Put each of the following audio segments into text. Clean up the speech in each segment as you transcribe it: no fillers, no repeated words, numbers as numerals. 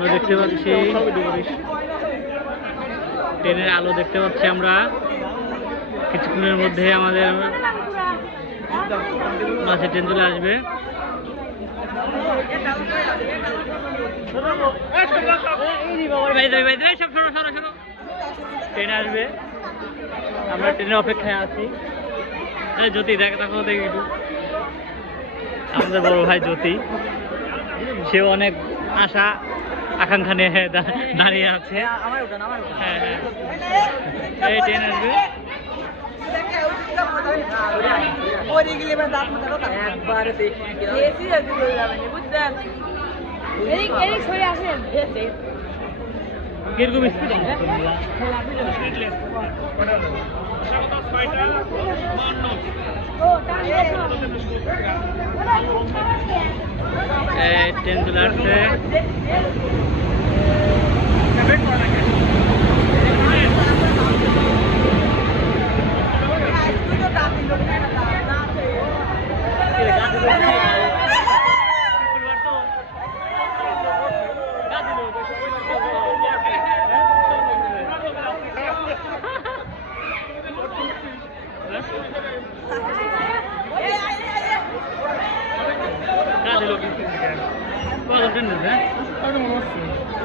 আমরা দেখতে পাচ্ছি ট্রেনের আলো দেখতে পাচ্ছি আমরা। কিছুক্ষণের মধ্যে আমাদের বাসে ট্রেন চলে আসবে। ট্রেন আসবে, আমরা ট্রেনের অপেক্ষায় আছি। জ্যোতি দেখ, দেখো দেখি একটু আমাদের বড় ভাই জ্যোতি, সেও অনেক আশা আকাঙ্ক্ষা নিয়ে দাঁড়িয়ে আছে। হ্যাঁ হ্যাঁ, এই ট্রেন আসবে। কিরকম স্পিড ট্রেন চলে আসছে।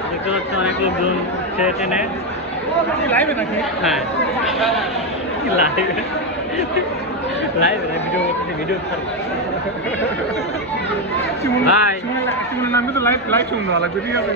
দেখতে পাচ্ছি অনেক লোকজন ট্রেনে। হ্যাঁ লাইভে ভিডিও করতেছি, ভিডিও ভাই নামে তো লাইভ শুনতে ভালো লাগবে। ঠিক আছে।